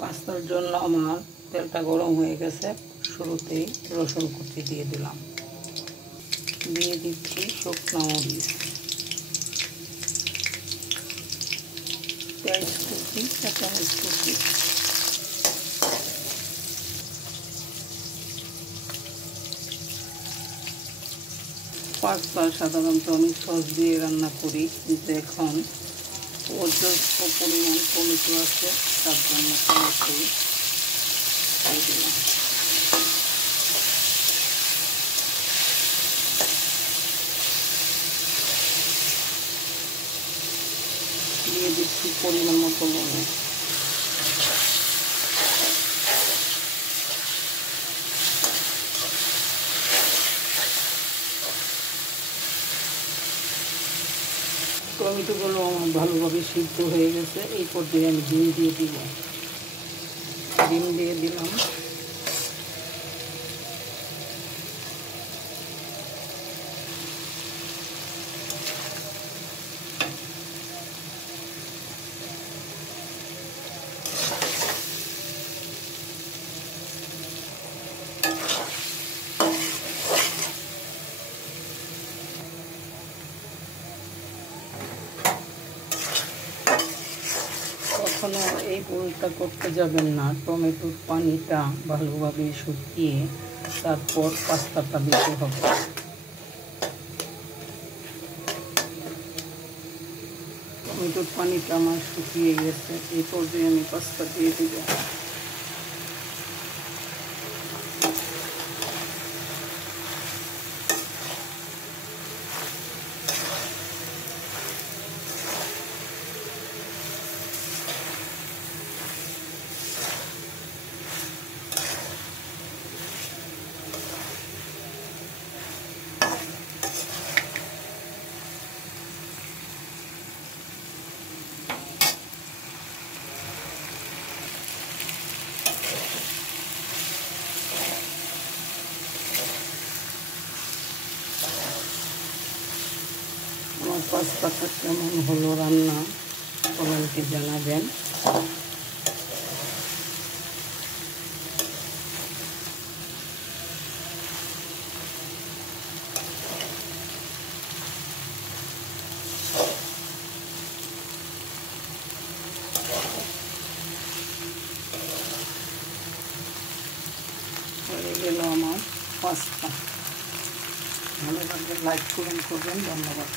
পাস্তার জন্য আমার তেলটা গরম হয়ে গেছে। শুরুতেই রসুন কুচি দিয়ে দিলাম, দিয়ে দিচ্ছি শুকনো মরিচ, পেঁয়াজ কুচি, কাঁচামরিচ কুচি, পাস্তা সাধারণত আমি সস দিয়ে রান্না করি, কিন্তু এখন পর্যাপ্ত পরিমাণ টমেটো আছে, তার জন্য টমেটো দিয়ে দিলাম। দিয়ে দিচ্ছি পরিমাণ মতো লবণ। টমেটোগুলো আমার ভালোভাবে সিদ্ধ হয়ে গেছে। এই পর্যায়ে আমি ডিম দিয়ে দিব। ডিম দিয়ে দিলাম। কখনো এই ভুলটা করতে যাবেন না, টমেটোর পানিটা ভালোভাবে শুকিয়ে তারপর পাস্তাটা দিতে হবে। টমেটোর পানিটা আমার শুকিয়ে গেছে। এই পর্যায়ে আমি পাস্তা দিয়ে দিব। আমার পাস্তাটা কেমন হলো রান্না কমেন্টে জানাবেন। হয়ে গেল আমার পাস্তা। ভালো লাগলে লাইক করবেন। ধন্যবাদ।